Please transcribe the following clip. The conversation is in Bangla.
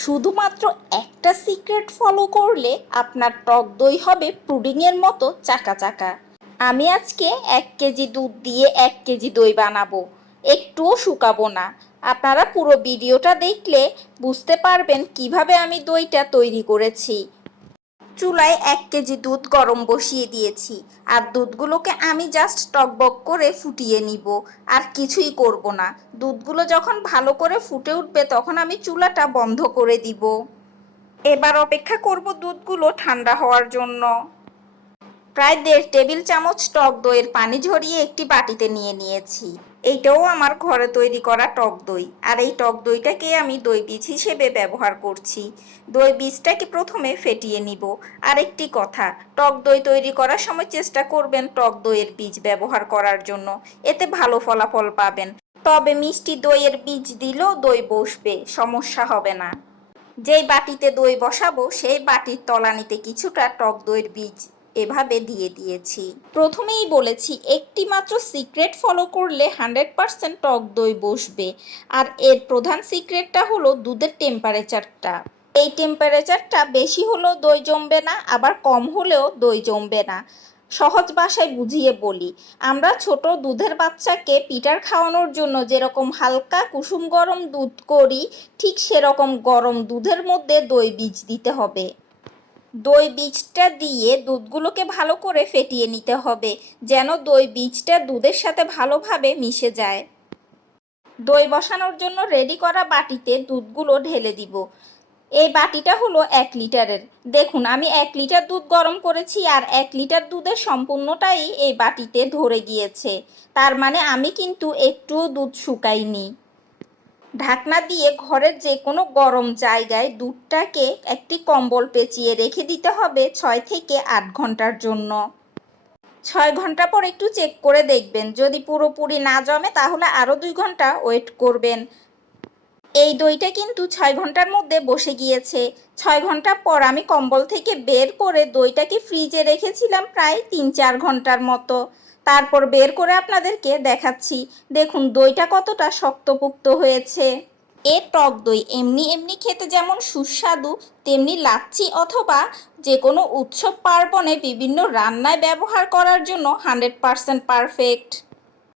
শুধুমাত্র একটা সিক্রেট ফলো করলে আপনার টক দই হবে পুডিংয়ের মতো চাকা চাকা। আমি আজকে 1 কেজি দুধ দিয়ে 1 কেজি দই বানাবো, একটুও শুকাবো না। আপনারা পুরো ভিডিওটা দেখলে বুঝতে পারবেন কিভাবে আমি দইটা তৈরি করেছি। চুলায় 1 কেজি দুধ গরম বসিয়ে দিয়েছি, আর দুধগুলোকে আমি জাস্ট টকবক করে ফুটিয়ে নিব, আর কিছুই করব না। দুধগুলো যখন ভালো করে ফুটে উঠবে তখন আমি চুলাটা বন্ধ করে দিব। এবার অপেক্ষা করব দুধগুলো ঠান্ডা হওয়ার জন্য। প্রায় 1.5 টেবিল চামচ টক দইয়ের পানি ঝরিয়ে একটি বাটিতে নিয়ে নিয়েছি। এইটাও আমার ঘরে তৈরি করা টক দই, আর এই টক দইটাকে আমি দই বীজ হিসেবে ব্যবহার করছি। দই বীজটাকে প্রথমে ফেটিয়ে নিব। আরেকটি কথা, টক দই তৈরি করার সময় চেষ্টা করবেন টক দইয়ের বীজ ব্যবহার করার জন্য, এতে ভালো ফলাফল পাবেন। তবে মিষ্টি দইয়ের বীজ দিলেও দই বসবে, সমস্যা হবে না। যেই বাটিতে দই বসাবো সেই বাটির তলানিতে কিছুটা টক দইয়ের বীজ এভাবে দিয়ে দিয়েছি। প্রথমেই বলেছি একটি মাত্র সিক্রেট ফলো করলে 100% টক দই বসবে, আর এর প্রধান সিক্রেটটা হলো দুধের টেম্পারেচারটা। এই টেম্পারেচারটা বেশি হলেও দই জমবে না, আবার কম হলেও দই জমবে না। সহজ ভাষায় বুঝিয়ে বলি, আমরা ছোট দুধের বাচ্চাকে পিঠার খাওয়ানোর জন্য যেরকম হালকা কুসুম গরম দুধ করি, ঠিক সেরকম গরম দুধের মধ্যে দই বীজ দিতে হবে। দই বীজটা দিয়ে দুধগুলোকে ভালো করে ফেটিয়ে নিতে হবে, যেন দই বীজটা দুধের সাথে ভালোভাবে মিশে যায়। দই বসানোর জন্য রেডি করা বাটিতে দুধগুলো ঢেলে দিব। এই বাটিটা হলো 1 লিটারের। দেখুন আমি 1 লিটার দুধ গরম করেছি, আর 1 লিটার দুধের সম্পূর্ণটাই এই বাটিতে ধরে গিয়েছে। তার মানে আমি কিন্তু একটুও দুধ শুকাইনি। ঢাকনা দিয়ে ঘরের যে কোনো গরম জায়গায় দুধটাকে একটি কম্বল পেঁচিয়ে রেখে দিতে হবে 6 থেকে 8 ঘন্টার জন্য। 6 ঘন্টা পর একটু চেক করে দেখবেন, যদি পুরোপুরি না জমে তাহলে আরও 2 ঘন্টা ওয়েট করবেন। এই দইটা কিন্তু 6 ঘন্টার মধ্যে বসে গিয়েছে। 6 ঘন্টা পর আমি কম্বল থেকে বের করে দইটাকে ফ্রিজে রেখেছিলাম প্রায় 3-4 ঘন্টার মতো। তারপর বের করে আপনাদেরকে দেখাচ্ছি। দেখুন দইটা কতটা শক্তপোক্ত হয়েছে। এর টক দই এমনি এমনি খেতে যেমন সুস্বাদু, তেমনি লাচ্ছি অথবা যে কোনো উৎসব পার্বণে বিভিন্ন রান্নায় ব্যবহার করার জন্য 100% পারফেক্ট।